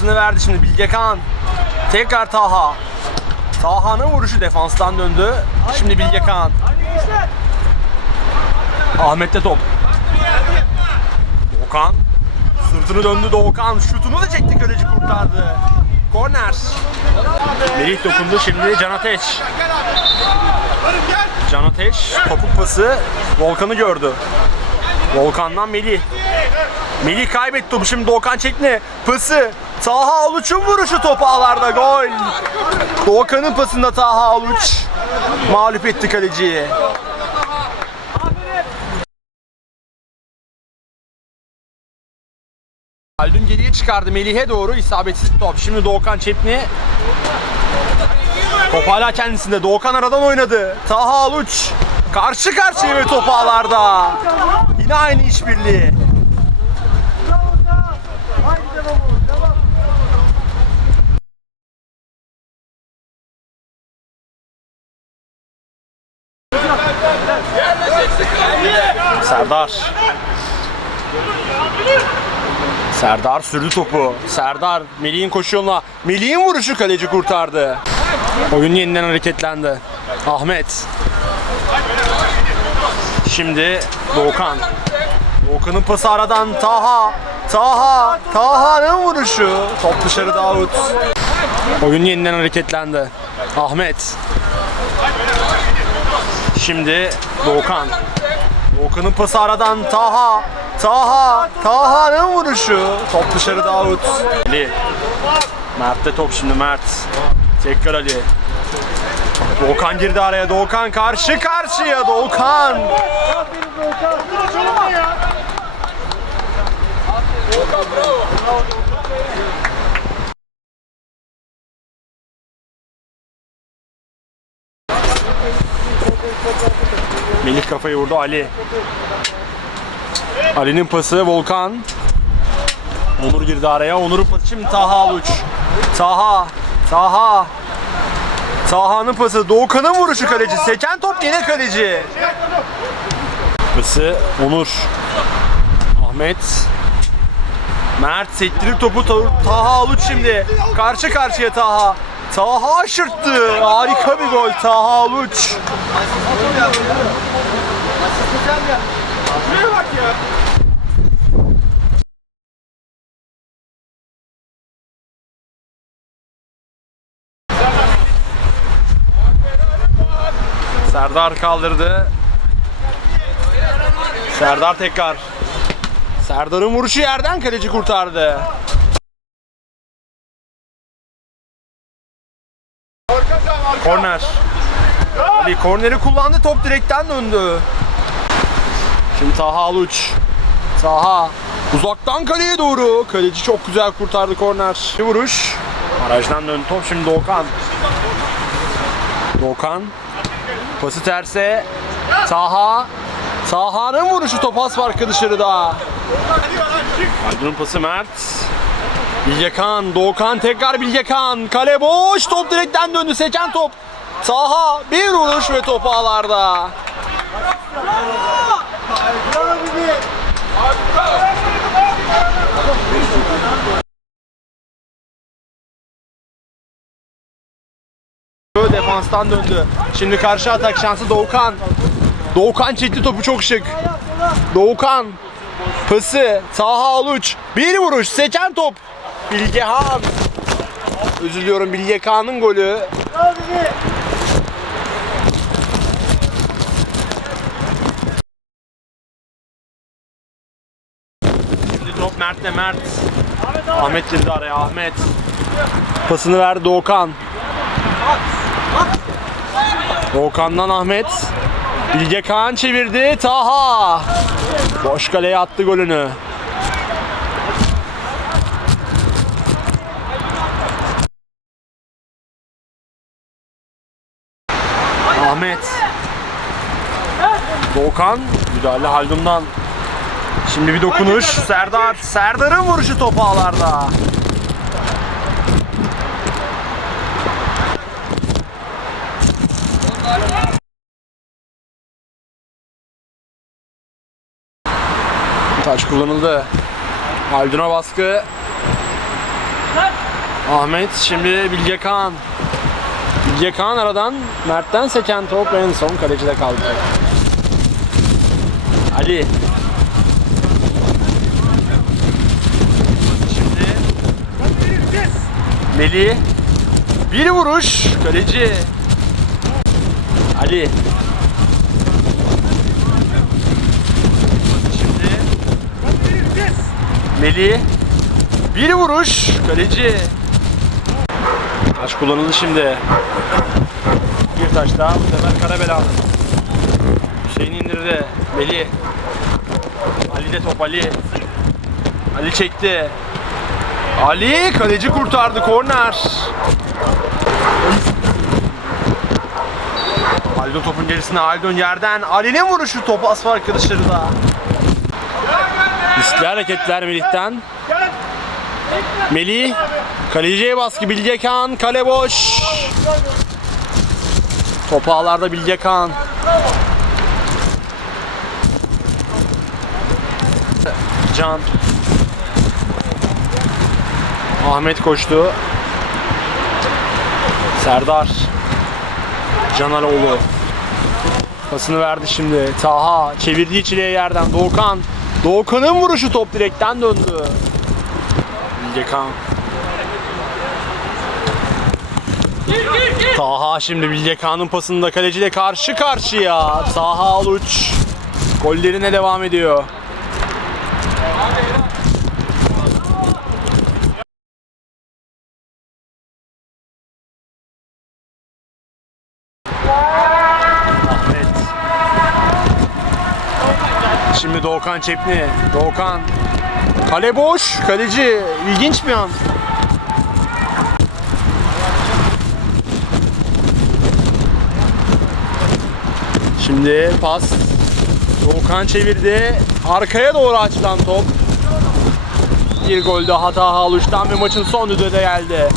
Pasını verdi şimdi Bilgekan. Tekrar Taha. Taha'nın vuruşu defanstan döndü. Şimdi Bilgekan. Ahmet'te top. Doğukan. Sırtını döndü Doğukan. Şutunu da çekti kaleci kurtardı. Korner. Melih dokundu şimdi Can Ateş. Can Ateş topuk pası Volkan'ı gördü. Volkan'dan Melih. Melih kaybetti topu şimdi Doğukan çekti. Pası. Taha Aluç'un vuruşu topu ağlarda gol. Doğukan'ın pasında Taha Aluç mağlup etti kaleciyi. Haldun geriye çıkardı Melih'e doğru isabetsiz top. Şimdi Doğukan Çepni. Top hala kendisinde. Doğukan aradan oynadı. Taha Aluç. Karşı karşıya ve top ağlarda. Yine aynı işbirliği. Serdar. Serdar sürdü topu. Serdar Melih'in koşu yoluna. Melih'in vuruşu kaleci kurtardı. Oyun yeniden hareketlendi. Ahmet. Şimdi Doğukan. Doğukan'ın pası aradan Taha. Taha. Taha'nın vuruşu. Top dışarı Davut. Oyun yeniden hareketlendi. Ahmet. Şimdi Doğukan. Doğukan'ın pası aradan Taha. Taha. Taha'nın vuruşu. Top dışarı Davut. Ali. Mert'te top şimdi Mert. Tekrar Ali. Doğukan girdi araya. Doğukan karşı karşıya. Doğukan. Melih kafayı vurdu Ali. Ali'nin pası Volkan. Onur girdi araya. Onur'un pası şimdi Taha Aluç. Taha. Taha. Taha'nın pası. Doğukan'ın vuruşu kaleci. Seken top yine kaleci. Pası Onur. Ahmet. Mert sektirip topu Ta- Taha Aluç şimdi. Karşı karşıya Taha. Taha aşırttı. Harika bir gol Taha Aluç. Serdar kaldırdı. Serdar tekrar. Serdar'ın vuruşu yerden kaleci kurtardı. Korner. Ali korneri kullandı top direkten döndü. Şimdi Taha Aluç. Taha uzaktan kaleye doğru. Kaleci çok güzel kurtardı korner. Bir vuruş. Arajdan döndü top şimdi Doğukan. Doğukan. Pası terse. Taha. Taha'nın vuruşu top pas farkı dışarıda. Haldun'un pası Mert. Bilgekan, Doğukan tekrar Bilgekan. Kale boş, top direkten döndü. Seken top. Taha bir vuruş ve top ağlarda. Defanstan döndü. Şimdi karşı atak şansı Doğukan. Doğukan çekti topu çok şık. Doğukan. Pası. Taha Aluç. Bir vuruş. Seken top. Bilgehan. Özür diliyorum Bilgehan'ın golü. Şimdi top Mert'le Mert. Ahmet girdi araya Ahmet. Pasını verdi Doğukan. Doğukan'dan Ahmet. Bilge Kağan çevirdi. Taha. Boş kaleye attı golünü. Ahmet. Doğukan. Müdahale Haldun'dan. Şimdi bir dokunuş. Serdar. Serdar'ın vuruşu topu ağlarda. Taç kullanıldı. Haldun'a baskı. Ahmet şimdi Bilge Kağan. Kağan aradan Mert'ten seken top en son kalecide kaldı. Ali. Melih. Bir vuruş kaleci. Ali. Melih. Bir vuruş kaleci. Taş kullanıldı şimdi. Daha bu sefer Karabela. Hüseyin indirdi. Melih. Ali de top Ali. Ali çekti. Ali kaleci kurtardı korner. Aldon topun gerisine Aldon yerden Ali'nin vuruşu top as var arkadaşları da. Riskli hareketler Melih'ten. Melih kaleciye baskı Bilge Kağan kale boş. Top ağlarda Bilge Kağan. Can. Ahmet koştu. Serdar. Canaloğlu. Pasını verdi şimdi. Taha çevirdi içeriye yerden. Doğukan. Doğukan'ın vuruşu top direkten döndü. Bilge Kağan. Taha şimdi Bilge Kağan'ın pasında kaleciyle karşı karşıya. Taha Aluç. Gollerine devam ediyor. Ahmet. Şimdi Doğukan Çepni. Doğukan. Kale boş. Kaleci. İlginç bir an. Şimdi pas. Doğukan çevirdi. Arkaya doğru açılan top. Bir gol daha Taha Aluş'tan ve maçın son düdüğü de geldi.